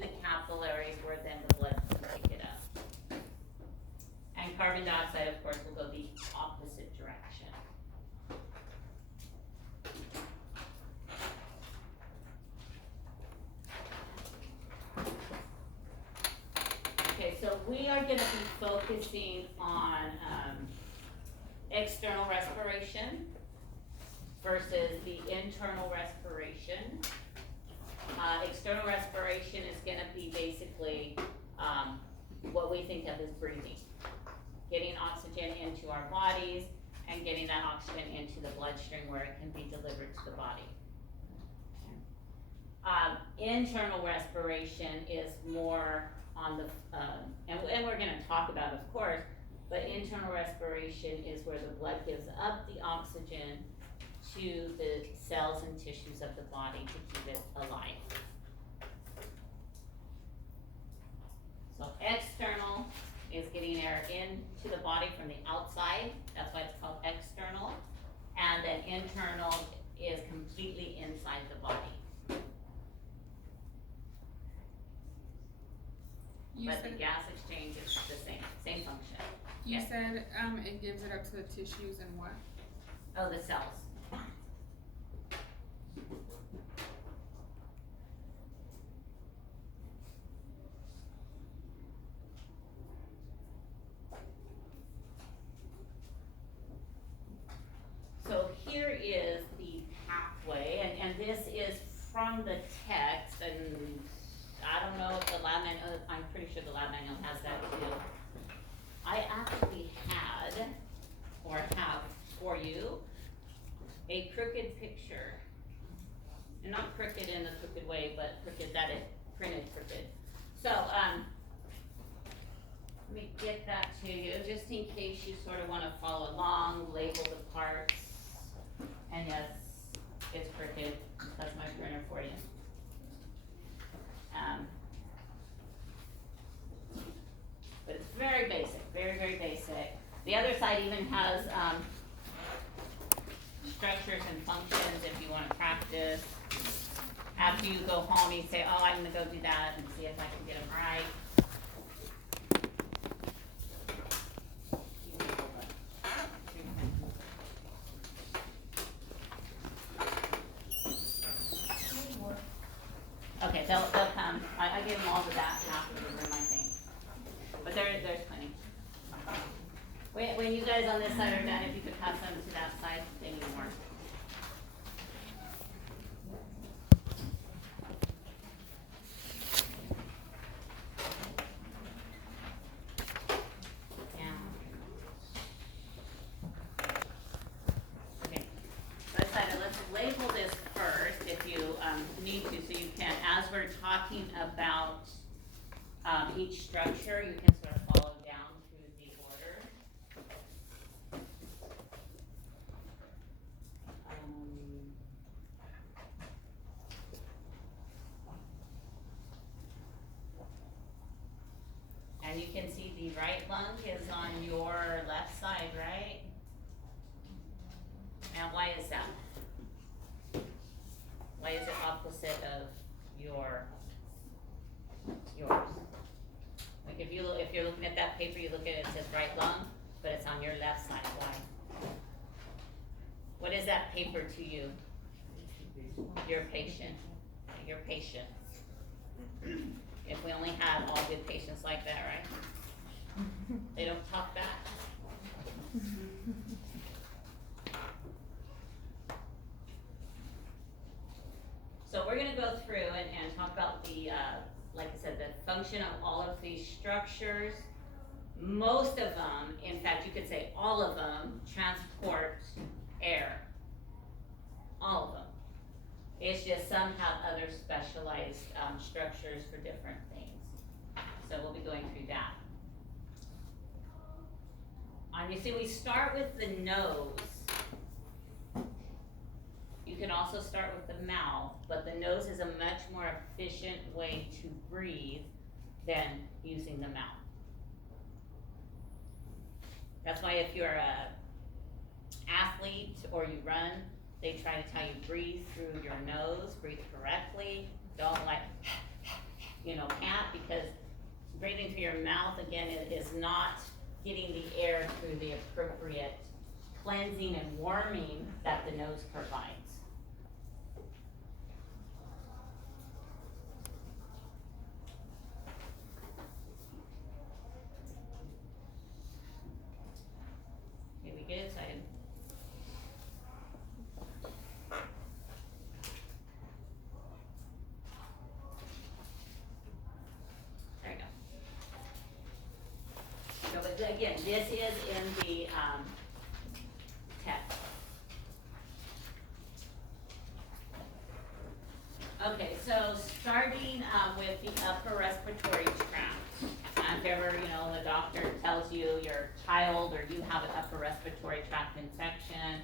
the capillaries where then the blood can pick it up. And carbon dioxide, of course, will go the opposite direction. Okay, so we are going to be focusing on external respiration versus the internal respiration. External respiration is going to be basically what we think of as breathing. Getting oxygen into our bodies and getting that oxygen into the bloodstream where it can be delivered to the body. Internal respiration is more on the, and we're going to talk about, of course, but internal respiration is where the blood gives up the oxygen to the cells and tissues of the body to keep it alive. So external is getting air into the body from the outside. That's why it's called external. And then internal is completely inside the body. But the gas exchange is the same function. You said it gives it up to the tissues and what? Oh, the cells. So here is the pathway, and this is from the text, and I don't know if the lab manual, I'm pretty sure the lab manual has that too. I actually had, or have for you, a crooked picture. And not crooked in the crooked way, but crooked that it printed crooked. So, let me get that to you, just in case you sort of want to follow along, label the parts. And yes, it's crooked. That's my printer for you. But it's very basic, very, very basic. The other side even has structures and functions if you want to practice. After you go home, you say, oh, I'm going to go do that and see if I can get them right. Okay, they'll come. I give them all of that after the room, I think. But there's plenty. When you guys on this side are done, if you could pass them to that side, they need more. Yeah. Okay. Let's label this first if you need to, so you can, as we're talking about each structure, you can sort of follow down through the order. And you can see the right lung is on your left side, right? Now, why is that? Why is it opposite of yours? Like if you're looking at that paper, you look at it, it says right lung, but it's on your left side. Why? What is that paper to you? Your patient. Your patient. If we only had all good patients like that, right? They don't talk back. So we're going to go through and talk about the, like I said, the function of all of these structures. Most of them, in fact, you could say all of them, transport air. All of them. It's just some have other specialized structures for different things. So we'll be going through that. You see, we start with the nose. You can also start with the mouth, but the nose is a much more efficient way to breathe than using the mouth. That's why if you're a athlete or you run, they try to tell you breathe through your nose, breathe correctly. Don't like can't, because breathing through your mouth, again, is not getting the air through the appropriate cleansing and warming that the nose provides. Okay, we get excited. There you go. So, but again, this is in the, text. Okay, so starting, with the upper respiratory tract. If ever, the doctor tells you your child or you have an upper respiratory tract infection,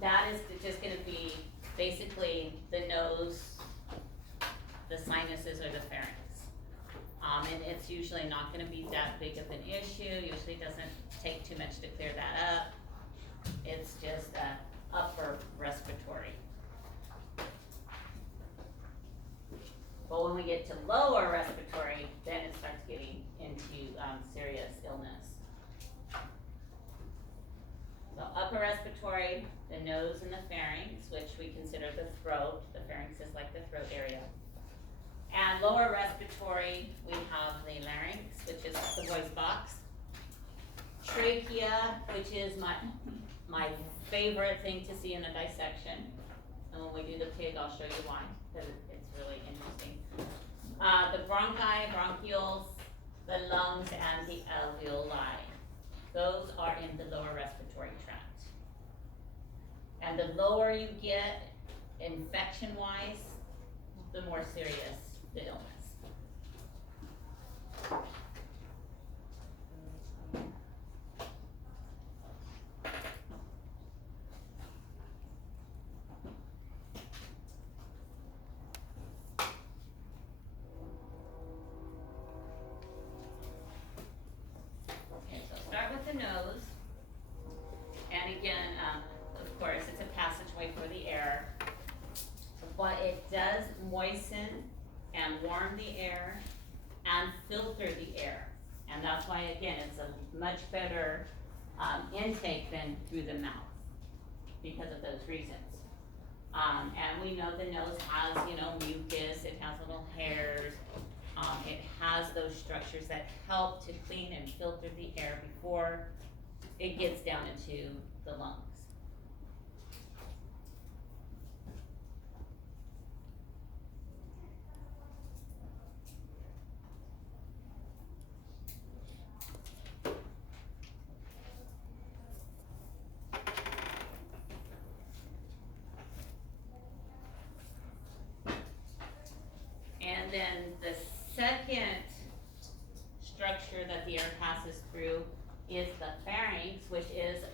that is just gonna be basically the nose, the sinuses, or the pharynx. And it's usually not gonna be that big of an issue, usually doesn't take too much to clear that up. It's just upper respiratory. But when we get to lower respiratory, then it starts getting into serious illness. So upper respiratory, the nose and the pharynx, which we consider the throat. The pharynx is like the throat area. And lower respiratory, we have the larynx, which is the voice box. Trachea, which is my favorite thing to see in a dissection. And when we do the pig, I'll show you why, because it's really interesting. The bronchi, bronchioles, the lungs, and the alveoli. Those are in the lower respiratory tract. And the lower you get, infection-wise, the more serious the illness. The nose, and again, of course, it's a passageway for the air, but it does moisten and warm the air and filter the air, and that's why, again, it's a much better intake than through the mouth because of those reasons. And we know the nose has, mucus, it has little hairs. It has those structures that help to clean and filter the air before it gets down into the lungs. And then the second structure that the air passes through is the pharynx, which is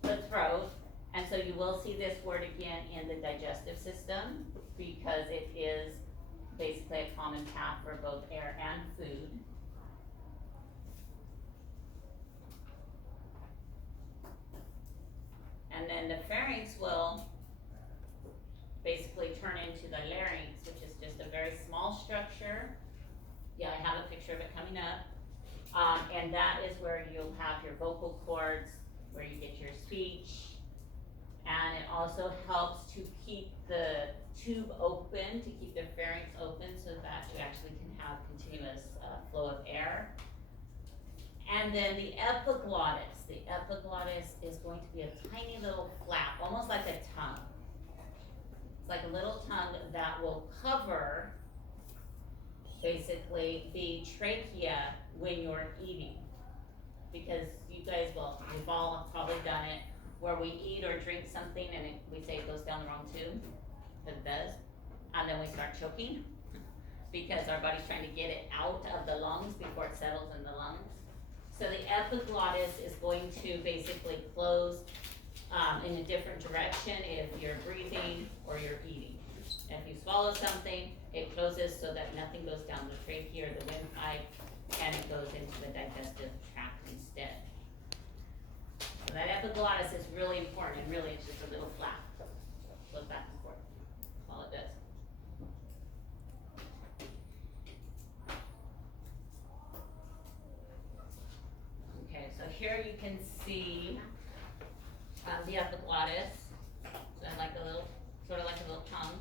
the throat. And so you will see this word again in the digestive system because it is basically a common path for both air and food. And then the pharynx will basically turn into the larynx, which is just a very small structure. Yeah, I have a picture of it coming up. And that is where you'll have your vocal cords, where you get your speech. And it also helps to keep the tube open, to keep the pharynx open so that you actually can have continuous flow of air. And then the epiglottis. The epiglottis is going to be a tiny little flap, almost like a tongue. It's like a little tongue that will cover basically the trachea when you're eating. Because you guys we've all probably done it, where we eat or drink something and we say it goes down the wrong tube, because it does, and then we start choking, because our body's trying to get it out of the lungs before it settles in the lungs. So the epiglottis is going to basically close in a different direction if you're breathing or you're eating. If you swallow something, it closes so that nothing goes down the trachea or the windpipe, and it goes into the digestive tract instead. So that epiglottis is really important, and really it's just a little flap. Goes back and forth. That's all it does. here you can see, the epiglottis, so like a little, sort of like a little tongue.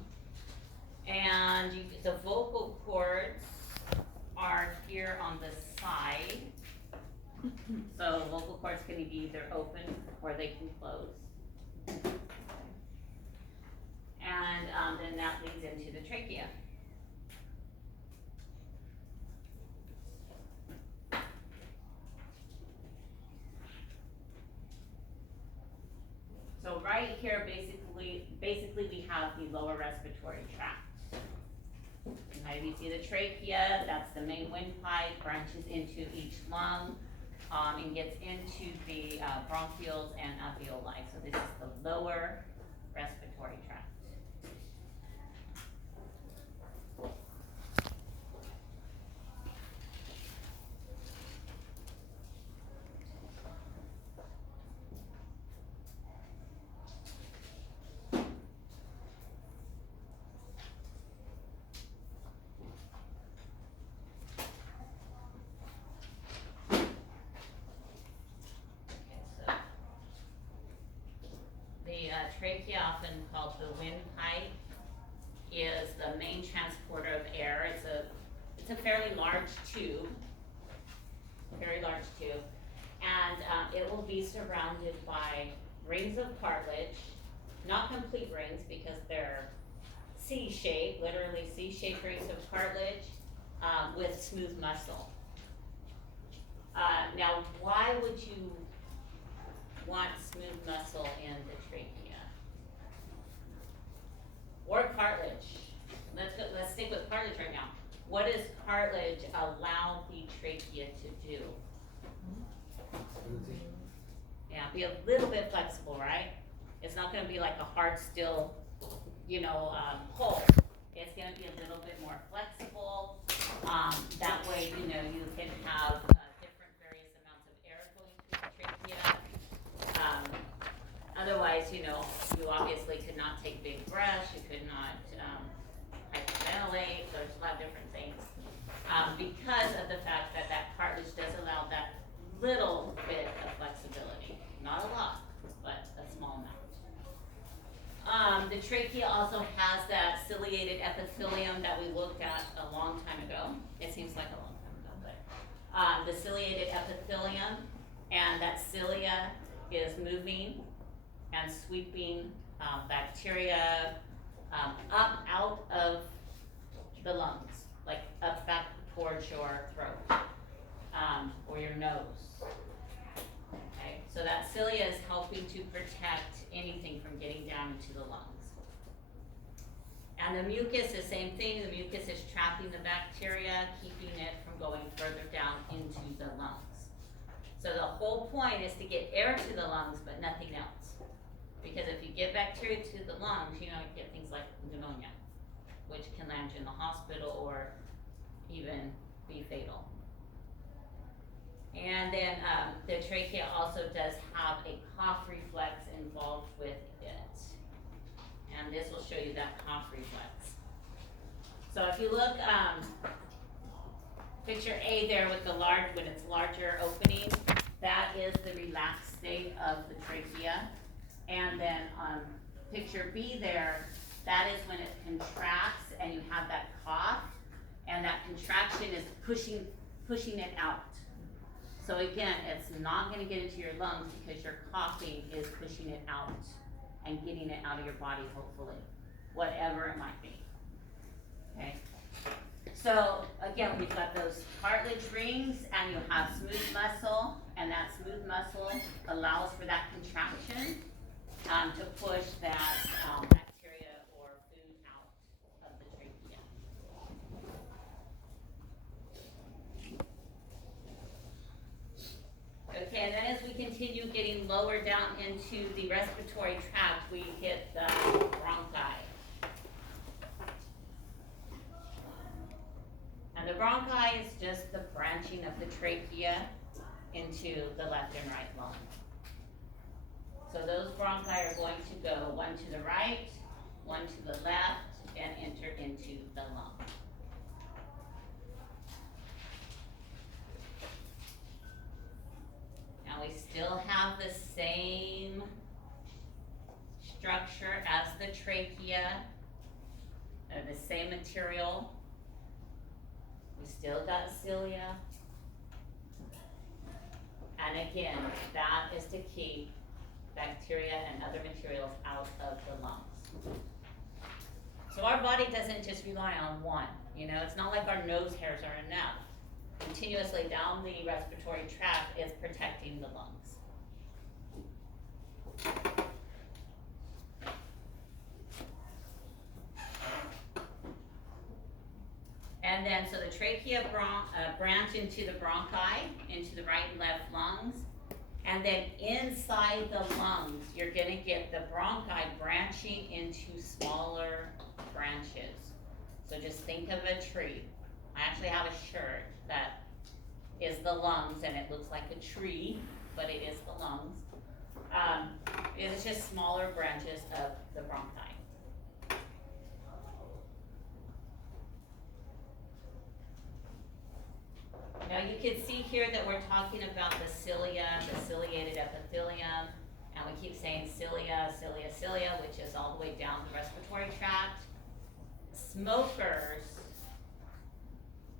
And the vocal cords are here on the side. So vocal cords can be either open or they can close. And then that leads into the trachea. So right here, basically we have the lower respiratory tract. Now you see the trachea, that's the main windpipe, branches into each lung, and gets into the bronchioles and alveoli. So this is the lower respiratory tract. Trachea, often called the windpipe, is the main transporter of air. It's a fairly large tube, and it will be surrounded by rings of cartilage, not complete rings because they're C-shaped, literally C-shaped rings of cartilage with smooth muscle. Now, why would you want smooth muscle in the trachea? Or cartilage. Let's stick with cartilage right now. What does cartilage allow the trachea to do? Yeah, be a little bit flexible, right? It's not gonna be like a hard, still, pole. It's gonna be a little bit more flexible. That way, you can have different various amounts of air going through the trachea. Otherwise, you obviously could not take big breaths, you could not hyperventilate, there's a lot of different things. Because of the fact that that cartilage does allow that little bit of flexibility. Not a lot, but a small amount. The trachea also has that ciliated epithelium that we looked at a long time ago. It seems like a long time ago, but the ciliated epithelium, and that cilia is moving and sweeping bacteria up out of the lungs, like up back towards your throat or your nose. Okay, so that cilia is helping to protect anything from getting down into the lungs. And the mucus, the same thing. The mucus is trapping the bacteria, keeping it from going further down into the lungs. So the whole point is to get air to the lungs, but nothing else. Because if you get bacteria to the lungs, you get things like pneumonia, which can land you in the hospital or even be fatal. And then the trachea also does have a cough reflex involved with it. And this will show you that cough reflex. So if you look, picture A there with when it's larger opening, that is the relaxed state of the trachea. And then picture B there, that is when it contracts and you have that cough, and that contraction is pushing it out. So again, it's not gonna get into your lungs because your coughing is pushing it out and getting it out of your body, hopefully, whatever it might be, okay? So again, we've got those cartilage rings and you have smooth muscle, and that smooth muscle allows for that contraction to push that bacteria or food out of the trachea. Okay, and then as we continue getting lower down into the respiratory tract, we hit the bronchi. And the bronchi is just the branching of the trachea into the left and right lung. So those bronchi are going to go one to the right, one to the left, and enter into the lung. Now we have the same structure as the trachea, the same material. We still got cilia. And again, that is to keep bacteria and other materials out of the lungs. So our body doesn't just rely on one, you know, it's not like our nose hairs are enough. Continuously down the respiratory tract is protecting the lungs. And then, so the trachea branch into the bronchi, into the right and left lungs. And then inside the lungs, you're gonna get the bronchi branching into smaller branches. So just think of a tree. I actually have a shirt that is the lungs, and it looks like a tree, but it is the lungs. It's just smaller branches of the bronchi. Now you can see here that we're talking about the cilia, the ciliated epithelium, and we keep saying cilia, cilia, cilia, which is all the way down the respiratory tract. Smokers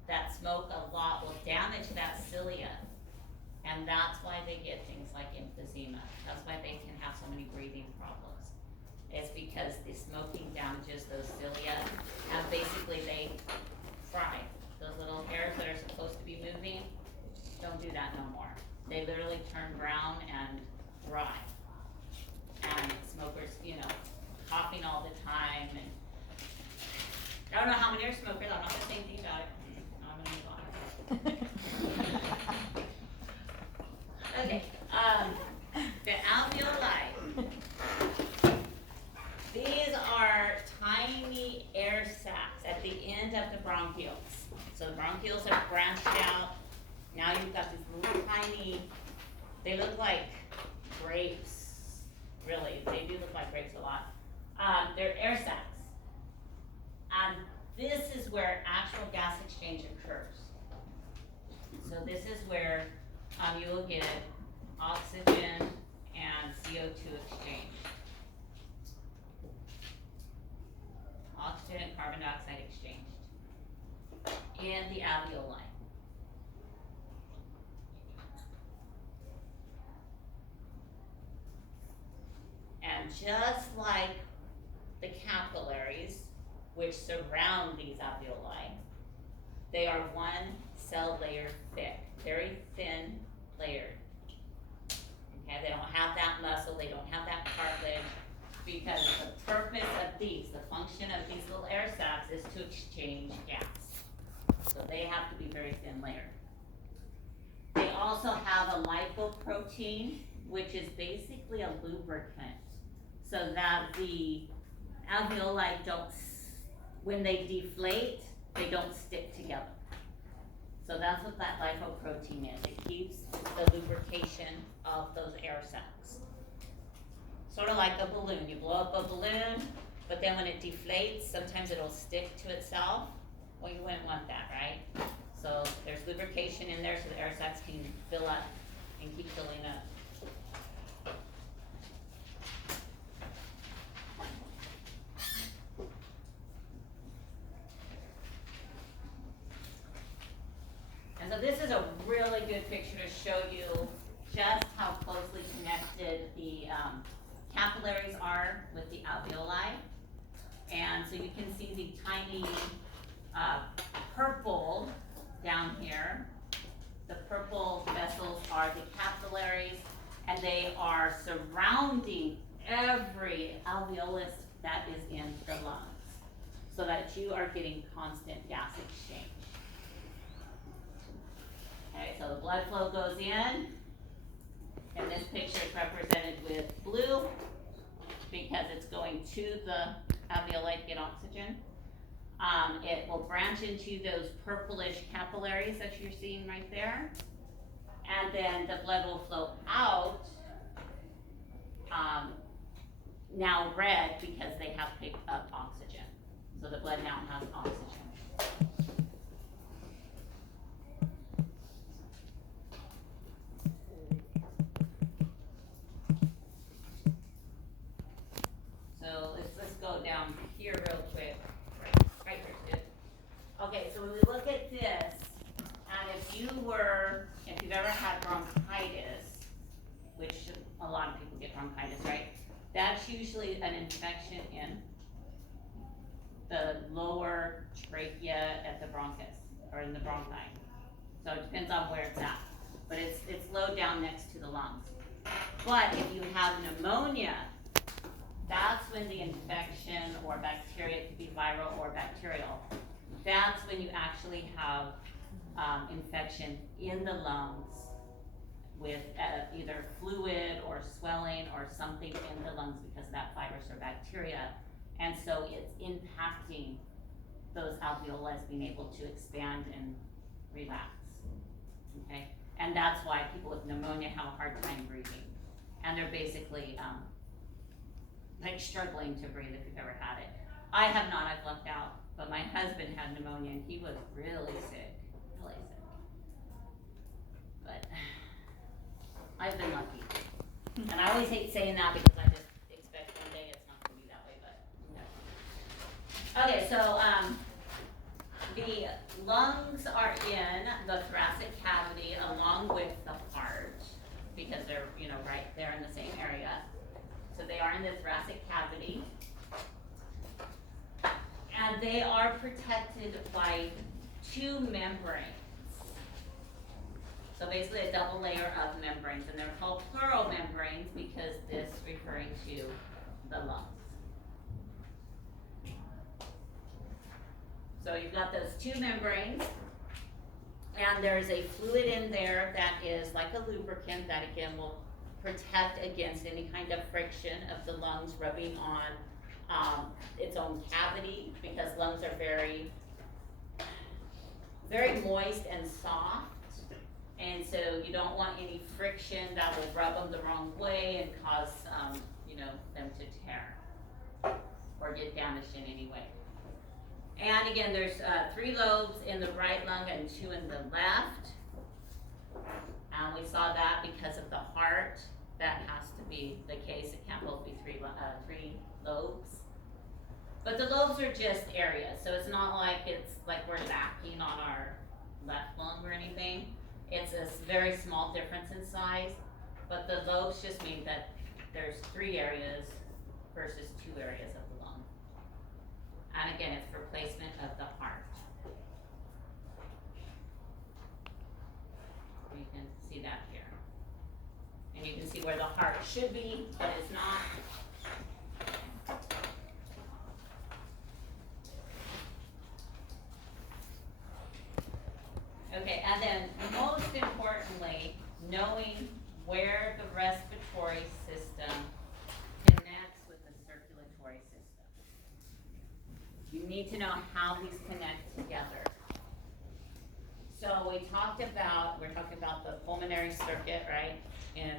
that smoke a lot will damage that cilia, and that's why they get things like emphysema. That's why they can have so many breathing problems. It's because the smoking damages those cilia, and basically they fry. Those little hairs that are supposed to be moving, don't do that no more. They literally turn brown and dry. And smokers, you know, coughing all the time, and I don't know how many are smokers, I'm not gonna say anything about it. I'm gonna move on. Okay, the alveoli. These are tiny air sacs at the end of the bronchioles. So the bronchioles are branched out. Now you've got these little tiny, they look like grapes, really. They do look like grapes a lot. They're air sacs. And this is where actual gas exchange occurs. So this is where you will get oxygen and CO2 exchange. Oxygen and carbon dioxide exchanged in the alveoli. And just like the capillaries, which surround these alveoli, they are one cell layer thick, very thin layered. Okay, they don't have that muscle, they don't have that cartilage, because the purpose of these, the function of these little air sacs is to exchange gas. So they have to be very thin layered. They also have a lipoprotein, which is basically a lubricant, so that the alveoli don't, when they deflate, they don't stick together. So that's what that lipoprotein is. It keeps the lubrication of those air sacs. Sort of like a balloon. You blow up a balloon, but then when it deflates, sometimes it'll stick to itself. Well, you wouldn't want that, right? So there's lubrication in there so the air sacs can fill up and keep filling up. And so this is a really good picture to show you just how closely connected the capillaries are with the alveoli. And so you can see the tiny purple down here. The purple vessels are the capillaries, and they are surrounding every alveolus that is in the lungs, so that you are getting constant gas exchange. Okay, so the blood flow goes in. In this picture, it's represented with blue because it's going to the alveoli to get oxygen. It will branch into those purplish capillaries that you're seeing right there. And then the blood will flow out, now red because they have picked up oxygen. So the blood now has oxygen. look at this, and if you've ever had bronchitis, which a lot of people get bronchitis, right? That's usually an infection in the lower trachea at the bronchus, or in the bronchi. So it depends on where it's at, but it's low down next to the lungs. But if you have pneumonia, that's when the infection or bacteria, it could be viral or bacterial, that's when you actually have infection in the lungs with either fluid or swelling or something in the lungs because of that virus or bacteria. And so it's impacting those alveoli being able to expand and relax, okay? And that's why people with pneumonia have a hard time breathing. And they're basically like struggling to breathe if you've ever had it. I have not, I've lucked out, but my husband had pneumonia and he was really sick, really sick. But I've been lucky. And I always hate saying that because I just expect one day it's not gonna be that way, but no. Okay, so the lungs are in the thoracic cavity along with the heart because they're, right there in the same area. So they are in the thoracic cavity. And they are protected by two membranes. So basically a double layer of membranes, and they're called pleural membranes because this is referring to the lungs. So you've got those two membranes, and there's a fluid in there that is like a lubricant that again will protect against any kind of friction of the lungs rubbing on its own cavity, because lungs are very, very moist and soft. And so you don't want any friction that will rub them the wrong way and cause, them to tear or get damaged in any way. And again, there's 3 lobes in the right lung and 2 in the left. And we saw that because of the heart, that has to be the case. It can't both be 3 lobes. But the lobes are just areas, so it's not like we're lacking on our left lung or anything. It's a very small difference in size, but the lobes just mean that there's 3 areas versus 2 areas of the lung. And again, it's for placement of the heart. You can see that here. And you can see where the heart should be, but it's not. Okay, and then most importantly, knowing where the respiratory system connects with the circulatory system. You need to know how these connect together. So we're talking about the pulmonary circuit, right, in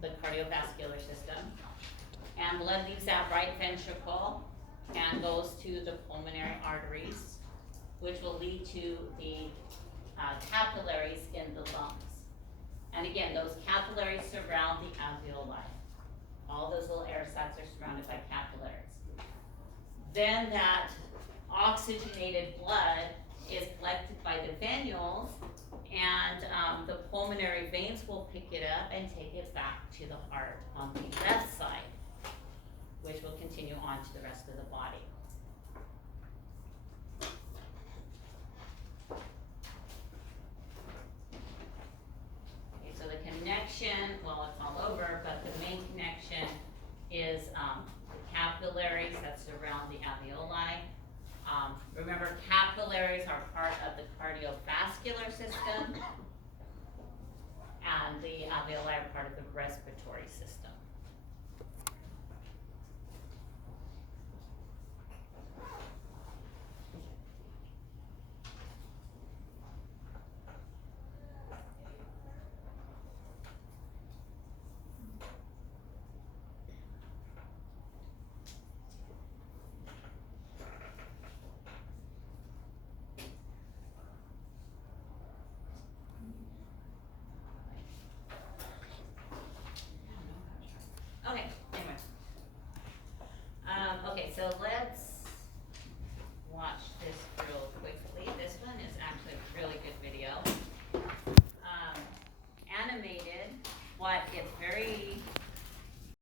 the cardiovascular system. And blood leaves that right ventricle and goes to the pulmonary arteries, which will lead to the capillaries in the lungs. And again, those capillaries surround the alveoli. All those little air sacs are surrounded by capillaries. Then that oxygenated blood is collected by the venules, and the pulmonary veins will pick it up and take it back to the heart on the left side, which will continue on to the rest of the body. So the connection, well, it's all over, but the main connection is the capillaries that surround the alveoli. Remember, capillaries are part of the cardiovascular system, and the alveoli are part of the respiratory system.